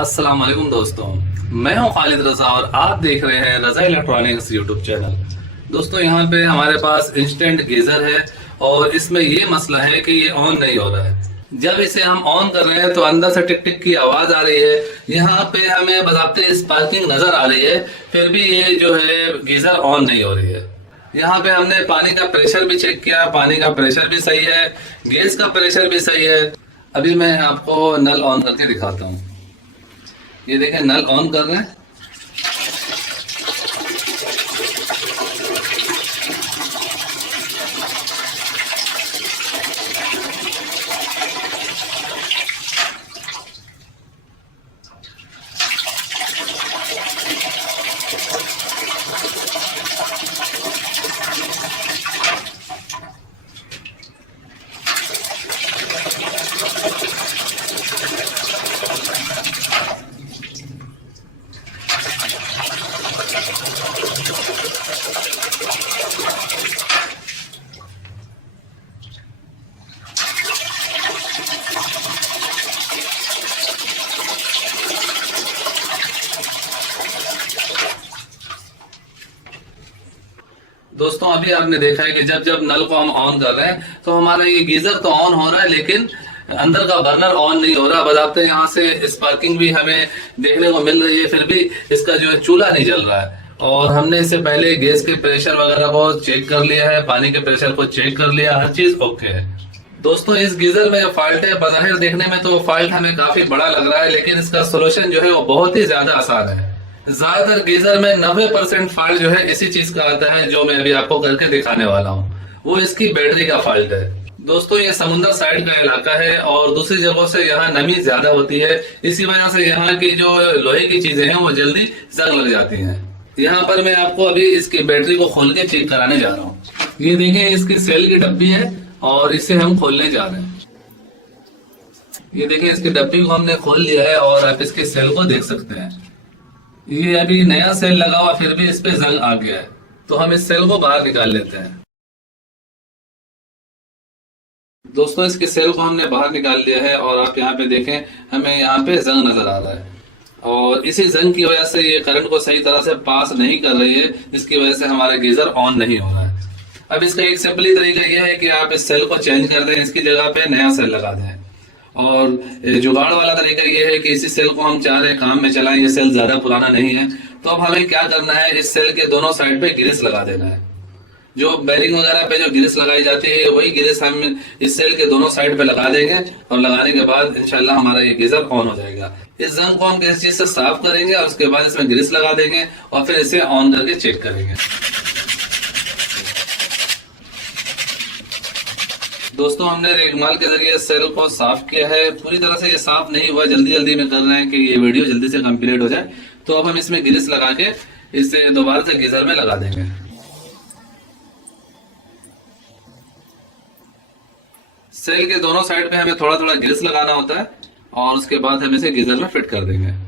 अस्सलाम वालेकुम दोस्तों, मैं हूं खालिद रजा और आप देख रहे हैं रजा इलेक्ट्रॉनिक्स यूट्यूब चैनल। दोस्तों यहाँ पे हमारे पास इंस्टेंट गीजर है और इसमें ये मसला है कि ये ऑन नहीं हो रहा है। जब इसे हम ऑन कर रहे हैं तो अंदर से टिक टिक की आवाज आ रही है। यहाँ पे हमें बजाते स्पार्किंग नजर आ रही है, फिर भी ये जो है गीजर ऑन नहीं हो रही है। यहाँ पे हमने पानी का प्रेशर भी चेक किया, पानी का प्रेशर भी सही है, गैस का प्रेशर भी सही है। अभी मैं आपको नल ऑन करके दिखाता हूँ। ये देखें, नल ऑन कर रहे हैं। दोस्तों अभी आपने देखा है कि जब जब नल को हम ऑन कर रहे हैं तो हमारा ये गीजर तो ऑन हो रहा है, लेकिन अंदर का बर्नर ऑन नहीं हो रहा। बजाते यहाँ से स्पार्किंग भी हमें देखने को मिल रही है, फिर भी इसका जो है चूल्हा नहीं जल रहा है। और हमने इससे पहले गैस के प्रेशर वगैरह को चेक कर लिया है, पानी के प्रेशर को चेक कर लिया, हर चीज ओके है। दोस्तों इस गीजर में जो फॉल्ट है, बाहर देखने में तो फॉल्ट हमें काफी बड़ा लग रहा है, लेकिन इसका सोल्यूशन जो है वो बहुत ही ज्यादा आसान है। ज्यादातर गीजर में 90% फॉल्ट जो है इसी चीज का आता है, जो मैं अभी आपको करके दिखाने वाला हूँ। वो इसकी बैटरी का फॉल्ट है। दोस्तों ये समुद्र साइड का इलाका है और दूसरी जगहों से यहाँ नमी ज्यादा होती है, इसी वजह से यहाँ की जो लोहे की चीजें हैं वो जल्दी जंग लग जाती हैं। यहाँ पर मैं आपको अभी इसकी बैटरी को खोल के चेक कराने जा रहा हूँ। ये देखें, इसकी सेल की डब्बी है और इसे हम खोलने जा रहे हैं। ये देखें, इसकी डब्बी को हमने खोल लिया है और आप इसके सेल को देख सकते हैं। ये अभी नया सेल लगा हुआ, फिर भी इस पे जंग आ गया है, तो हम इस सेल को बाहर निकाल लेते हैं। दोस्तों इसके सेल को हमने बाहर निकाल लिया है और आप यहाँ पे देखें, हमें यहाँ पे जंग नजर आ रहा है और इसी जंग की वजह से ये करंट को सही तरह से पास नहीं कर रही है, जिसकी वजह से हमारा गीजर ऑन नहीं हो रहा है। अब इसका एक सिंपली तरीका यह है कि आप इस सेल को चेंज कर दें, इसकी जगह पे नया सेल लगा दें। और जुगाड़ वाला तरीका ये है कि इसी सेल को हम चाह रहे काम में चलाएं, ये सेल ज्यादा पुराना नहीं है, तो अब हमें क्या करना है, इस सेल के दोनों साइड पे ग्रीस लगा देना है। जो बेरिंग वगैरह पे जो ग्रीस लगाई जाती है, वही ग्रीस हम इस सेल के दोनों साइड पे लगा देंगे और लगाने के बाद इंशाल्लाह हमारा ये गीजर ऑन हो जाएगा। इस जंग को हम किसी चीज से साफ करेंगे और उसके बाद इसमें ग्रीस लगा देंगे और फिर इसे ऑन करके चेक करेंगे। दोस्तों हमने रेगमाल के जरिए सेल को साफ किया है, पूरी तरह से ये साफ नहीं हुआ, जल्दी जल्दी में कर रहे हैं कि ये वीडियो जल्दी से कंप्लीट हो जाए। तो अब हम इसमें ग्रीस लगा के इसे दोबारा से गीजर में लगा देंगे। सेल के दोनों साइड पे हमें थोड़ा थोड़ा ग्रीस लगाना होता है और उसके बाद हम इसे गीजर में फिट कर देंगे।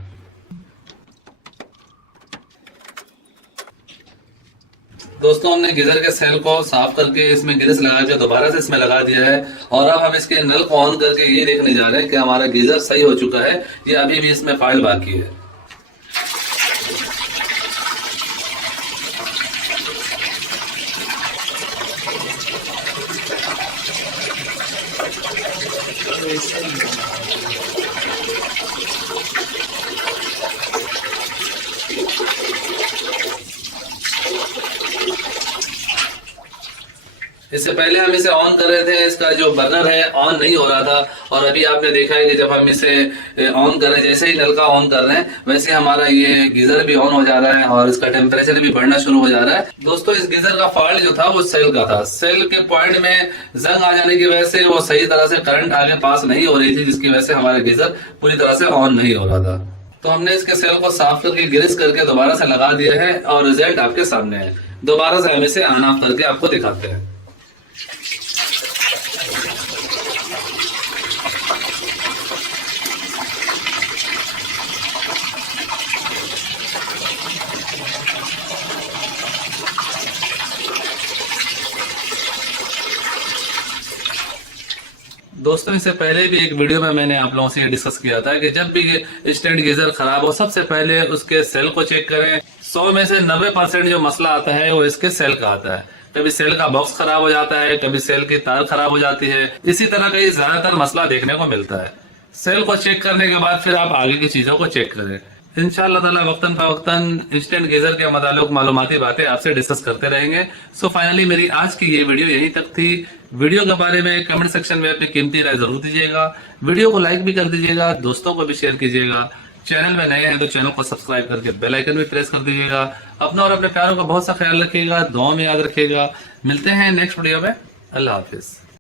दोस्तों हमने गीजर के सेल को साफ करके इसमें ग्रीस लगा के दोबारा से इसमें लगा दिया है और अब हम इसके नल को ऑन करके ये देखने जा रहे हैं कि हमारा गीजर सही हो चुका है या अभी भी इसमें फॉल्ट बाकी है। इससे पहले हम इसे ऑन कर रहे थे, इसका जो बर्नर है ऑन नहीं हो रहा था और अभी आपने देखा है कि जब हम इसे ऑन कर रहे हैं, जैसे ही नल का ऑन कर रहे हैं वैसे हमारा ये गीजर भी ऑन हो जा रहा है और इसका टेम्परेचर भी बढ़ना शुरू हो जा रहा है। दोस्तों इस गीजर का फॉल्ट जो था वो सेल का था। सेल के पॉइंट में जंग आ जाने की वजह से वो सही तरह से करंट आगे पास नहीं हो रही थी, जिसकी वजह से हमारा गीजर पूरी तरह से ऑन नहीं हो रहा था। तो हमने इसके सेल को साफ करके ग्रीस करके दोबारा से लगा दिया है और रिजल्ट आपके सामने है। दोबारा से हम इसे ऑन ऑफ करके आपको दिखाते हैं। दोस्तों इससे पहले भी एक वीडियो में मैंने आप लोगों से ये डिस्कस किया था कि जब भी इंस्टेंट गीजर खराब हो सबसे पहले उसके सेल को चेक करें। 100 में से 90% जो मसला आता है वो इसके सेल का आता है। कभी सेल का बॉक्स खराब हो जाता है, कभी सेल की तार खराब हो जाती है, इसी तरह का ये ज्यादातर मसला देखने को मिलता है। सेल को चेक करने के बाद फिर आप आगे की चीजों को चेक करें। इंशाअल्लाह ताला वक्तन फवक्तन इंस्टेंट गीजर के मुताल्लिक मालूमाती बातें आपसे डिस्कस करते रहेंगे। सो फाइनली मेरी आज की ये वीडियो यहीं तक थी। वीडियो के बारे में कमेंट सेक्शन में अपनी कीमती राय जरूर दीजिएगा। वीडियो को लाइक भी कर दीजिएगा, दोस्तों को भी शेयर कीजिएगा। चैनल में नए हैं तो चैनल को सब्सक्राइब करके बेल आइकन भी प्रेस कर दीजिएगा। अपना और अपने प्यारों का बहुत सा ख्याल रखिएगा, दुआ में याद रखिएगा। मिलते हैं नेक्स्ट वीडियो में। अल्लाह हाफिज।